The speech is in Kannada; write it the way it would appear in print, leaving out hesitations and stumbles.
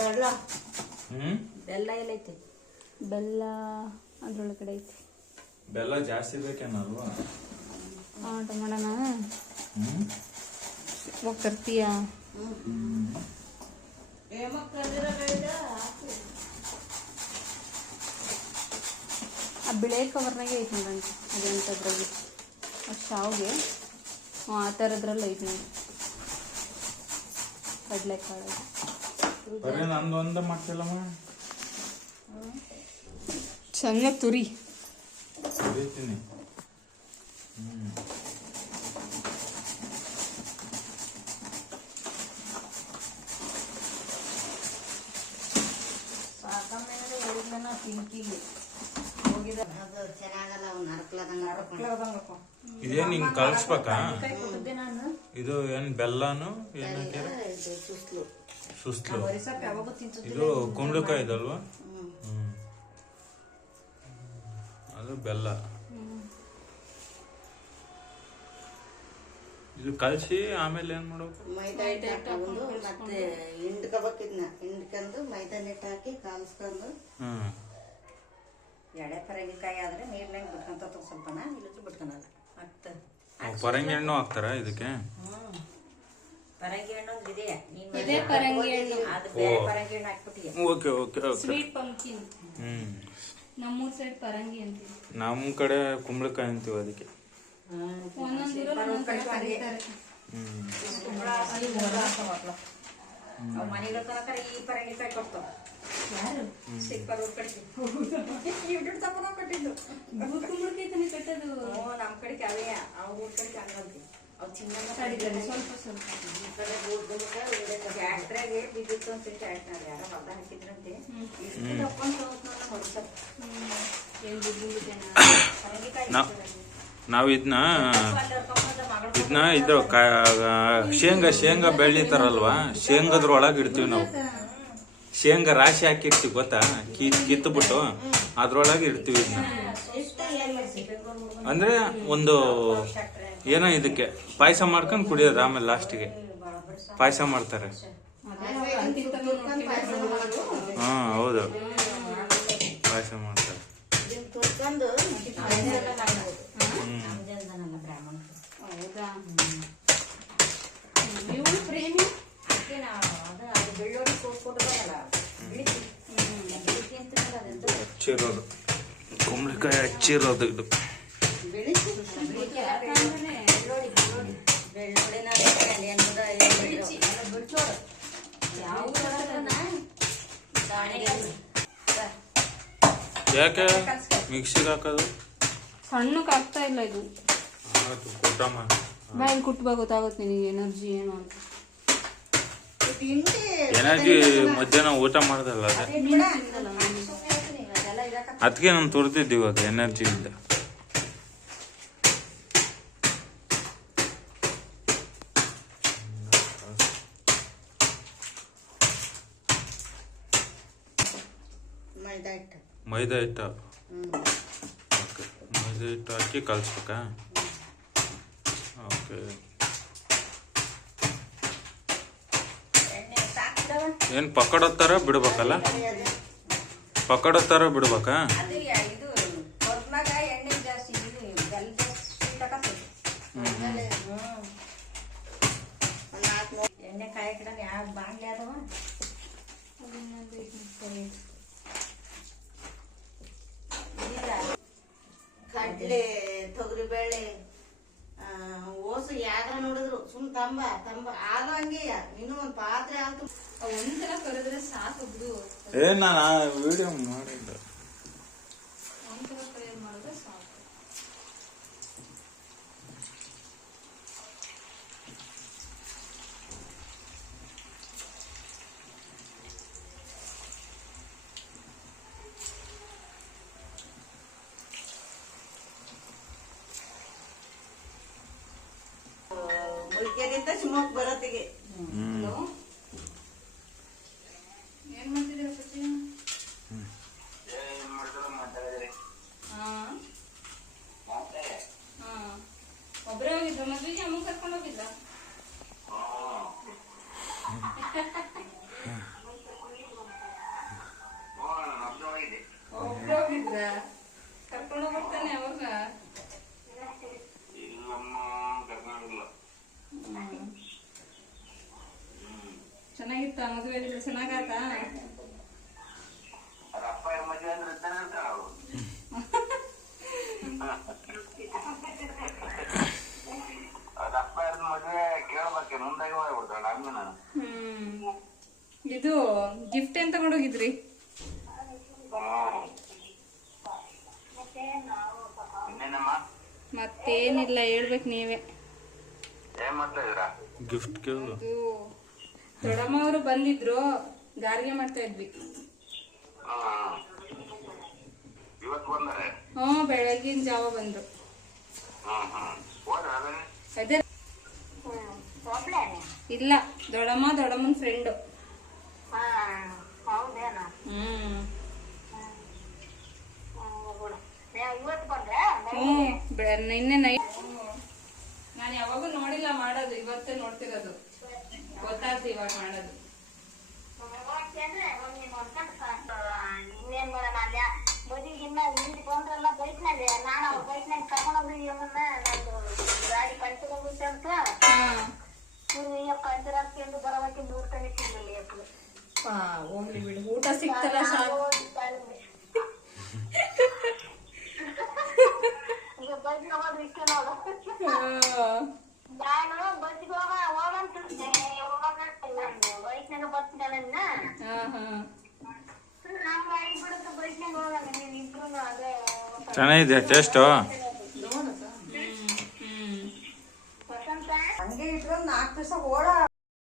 ಬೆಲ್ಲ ಬೆಲ್ಲ ಎಲ್ಲೈತೆ? ಬೆಲ್ಲ ಅದ್ರೊಳಗಡೆ ಐತಿ. ಬೆಲ್ಲ ಜಾಸ್ತಿ ಬೇಕೇನಲ್ವಾ? ಟೊಮಟನ ಹೋಗಿ ತರ್ತೀಯ? ಆ ಬಿಳೆ ಕವರ್ನಾಗೆ ಐತಿ ನೋಡಂಗೆ ಅದಂತದ್ರಾಗೆ ಶಾವ್ಗೆ ಆ ಥರದ್ರಲ್ಲಿ ಐತಿ ನೋಡಿ ಕಡಲೆಕಾಳು. ಬರೀ ನಂದೊಂದ ಮಾಡ್ತಿಲ್ಲಮ್ಮ. ಚೆನ್ನಾಗಿ ತುರಿ ತುರಿತೀನಿ. ಇದೇನ್ ಹಿಂಗ್ ಕಲ್ಸ್ಬೇಕಾ? ಇದು ಏನ್ ಬೆಲ್ಲನು ಏನ್ ಹಾಕ್ಯಾರ? ಸುಸ್ಲು. ಇದು ಕುಂಬಳಕಾಯಿ ಇದಲ್ವಾ? ಅದು ಬೆಲ್ಲ. ಇದು ಕಲ್ಸಿ ಆಮೇಲೆ ಏನ್ ಮಾಡ್ಬೇಕು? ಮೈದಾ ಹಿಟ್ಟು ಹಾಕೊಂಡು ಮತ್ತೆ ಹಿಂಡ್ಕೋಬೇಕಿದ್ನ ಹಿಂಡ್ಕೊಂಡು ಮೈದಾ ಹಿಟ್ಟು ಹಾಕಿ ಕಾಲ್ಸ್ಕೊಂಡು ಎಳೆ ಪರಂಗಿಕಾಯಿ ಆದ್ರೆ ನೀರ್ನಾಗ ಬಿಟ್ಕೊಂತ ಸ್ವಲ್ಪನ ಇಲ್ಲದ್ರೆ ಬಿಟ್ಕೊಳಲ್ಲ. ಪರಂಗಿ ಹಣ್ಣು ಹಾಕ್ತಾರ ಇದಕ್ಕೆ? ಪರಂಗಿ ಹಣ್ಣು ಒಂದ್ ಇದೆಯಾ? ಇದೇ ಪರಂಗಿ ಹಣ್ಣು. ಅದು ಬೇರೆ ಪರಂಗಿ ಹಣ್ಣು ಹಾಕ್ಬಿಟ್ಟಿಯ. Okay okay okay. Sweet pumpkin. ನಮ್ಮೂರ್ ಸೈಡ್ ಪರಂಗಿ ಅಂತೀವಿ. ನಮ್ಮ ಕಡೆ ಕುಂಬಳಕಾಯಿ ಅಂತೀವಿ ಅದಕ್ಕೆ. ಮನೆಗಳ ತನಕ ಈ ಪರಂಗಿಕಾಯಿ ಕೊಡ್ತಾವ. ಯಾರು ಸಿಕ್ಕರು ಕಟ್ಟಿ ಕೊಟ್ಟಿದ್ದು ನಮ್ ಕಡೆಗೆ ಅವೇ ಅವ್ರ ಊರ್ ಕಡೆಗೆ ಹಂಗಂತಿ ಅವ್ ಚಿನ್ನ ಸ್ವಲ್ಪ ಸ್ವಲ್ಪ ಈ ಕಡೆ ಟ್ಯಾಕ್ಟ್ರಾಗೆ ಬಿದ್ದಿತ್ತು ಅಂತ ಟ್ಯಾಕ್ಟ್ರಾಗ ಯಾರೋ ಮದ್ದ ಹಾಕಿದ್ರಂತೆ. ಇಷ್ಟು ತಪ್ಕೊಂಡು ಹೊಡ್ತಾರೆ. ನಾವು ಇದನ್ನ ಇದು ಶೇಂಗಾ ಬೆಳಿತಾರಲ್ವಾ, ಶೇಂಗದ್ರೊಳಗೆ ಇಡ್ತೀವಿ ನಾವು. ಶೇಂಗಾ ರಾಶಿ ಹಾಕಿರ್ತೀವಿ ಗೊತ್ತಾ, ಕಿತ್ತುಬಿಟ್ಟು ಅದ್ರೊಳಗೆ ಇಡ್ತೀವಿ ಇದನ್ನ. ಅಂದ್ರೆ ಒಂದು ಏನೋ ಇದಕ್ಕೆ ಪಾಯಸ ಮಾಡ್ಕೊಂಡು ಕುಡಿಯೋದು. ಆಮೇಲೆ ಲಾಸ್ಟಿಗೆ ಪಾಯಸ ಮಾಡ್ತಾರೆ. ಹಾ ಹೌದು, ಪಾಯಸ ಮಾಡ್ತಾರೆ. ಹಚ್ಚಿರೋದು ಕುಂಬಳಕಾಯಿ ಹಚ್ಚಿರೋದು ಇದು. ಯಾಕೆ ಮಿಕ್ಸಿಗೆ ಹಾಕೋದು? ಸಣ್ಣಕ್ಕೆ ಆಗ್ತಾ ಇಲ್ಲ ಇದು. ಬಾಯಲ್ಲಿ ಕುಟ್ಬಾ ಗೊತ್ತಾಗುತ್ತೆ ನಿನಗೆ ಎನರ್ಜಿ ಏನು ಅಂತ. ಎನರ್ಜಿ ಮಧ್ಯಾಹ್ನ ಊಟ ಮಾಡ್ದಲ್ಲ ಅದಕ್ಕೆ ನಾನು ತುರ್ದಿದ್ದು ಇವಾಗ ಎನರ್ಜಿ ಇಂದ. ಮೈದಾ ಹಿಟ್ಟು ಓಕೆ, ಮೈದಾ ಹಿಟ್ಟು ಹಾಕಿ ಕಲಿಸ್ಬೇಕಾ? ಓಕೆ. ಏನ್ ಪಕೋಡ ತರ ಬಿಡ್ಬೇಕಲ್ಲ? ಪಕೋಡ ತರ ಬಿಡ್ಬೇಕಾ? ಎಣ್ಣೆ ಕಾಯಿ ಗಿಡ ಯಾವ ಬಾಂಡ್ಲಿ ಅದಾವ? ಕಡ್ಲೆ ತೊಗರಿ ಬೇಳೆ ಓಸು ಯಾವ್ದ್ರ ನೋಡಿದ್ರು ಸುಮ್ ತಂಬ ಆಗ ಹಂಗೆ ಇನ್ನು ಒಂದ್ ಪಾತ್ರೆ ಆಯ್ತು ಒಂದ್ಸಲ ಕರೆದ್ರೆ ಸಾಕು ಬಿಡು. ನಾನು ವಿಡಿಯೋ ಮಾಡಿದ್ದೆ. ಒಂದ್ಸಲ ಪ್ರಯೋಗ ಮಾಡಿದ್ರೆ ಸಾಕು. ಮುಲ್ಕೆದಿಂದ ಶಿವಮೊಗ್ಗ ಬರೋತ್ತಿಗೆ ಏನ್ ಮಾಡ್ತಿದ್ದೀರ ಪಚ್ಚಿ? ಒಬ್ಬರೇ ಹೋಗಿದ್ರ ಮದ್ವೆಗೆ? ಅಮ್ಮ ಕರ್ಕೊಂಡು ಹೋಗಿದ್ರ? ಹೋಗಿದ್ರ ಕರ್ಕೊಂಡು ಹೋಗ್ತಾನೆ ಅವ್ರನ್ನ ಚೆನ್ನಾಗಿತ್ತ ಮದುವೆ ಚೆನ್ನಾಗಾತ ಇದು ಗಿಫ್ಟ್ ಏನ್ ತಗೊಂಡೋಗಿದ್ರಿ ಮತ್ತೇನಿಲ್ಲ ಹೇಳ್ಬೇಕು ನೀವೇ ಗಿಫ್ಟ್ ಕೇಳು ಇದು ದೊಡ್ಡಮ್ಮ ಅವರು ಬಂದಿದ್ರು ಗಾರಿಗೆ ಮಾಡ್ತಾ ಇದ್ವಿ ಬೆಳಗಿನ ಜಾವ ಬಂದ್ರು ಅದೇ ಇಲ್ಲ ದೊಡ್ಡಮ್ಮನ ಫ್ರೆಂಡು ನಿನ್ನೆ ನೈಟ್ ನಾನು ಯಾವಾಗೂ ನೋಡಿಲ್ಲ ಮಾಡೋದು ಇವತ್ತೇ ನೋಡ್ತಿರೋದು ಗೊತ್ತಾಗ್ತು ಇವಾಗ ಮಾಡೋದು ಇನ್ನೇನ್ ಮಾಡೋಣ ಅಲ್ಲ ಮದುವೆಗಿನ್ನ ಇಲ್ಲಿ ಬಂದ್ರಲ್ಲ ಬೈಕ್ನಾಗೆ ನಾನು ಅವ್ರ ಬೈಕ್ನಾಗ ಕರ್ಕೊಂಡೋಗಿ ನಂದು ಗಾಡಿ ಪಂಚರ್ ಹೋಗುತ್ತೆ ಅಂತ ಪಂಚರ್ ಹಾಕ್ಕೊಂಡು ಬರೋವಕ್ಕೆ 3 ತನಕ ಸಿಗ್ಲಿಲ್ಲ ಎಪ್ಪಲು ಹೋಗ್ಲಿ ಬಿಡು ಊಟ ಸಿಕ್ತಲ್ಲ ಸಾಕು ಈಗ ಬೈಕ್ನ ಹೋದ್ರೆ ಇಷ್ಟ ನೋಡು ನಾನು ಬಸ್ಸಿಗೆ ಹೋಗಂತ ಬೈಕ್ನಾಗ ಬರ್ತೀನಿ ಚೆನ್ನಾಗಿದೆ ಟೇಸ್ಟು ಹಂಗೆ ಇಟ್ರು 4 ದಿವಸ ಓಡ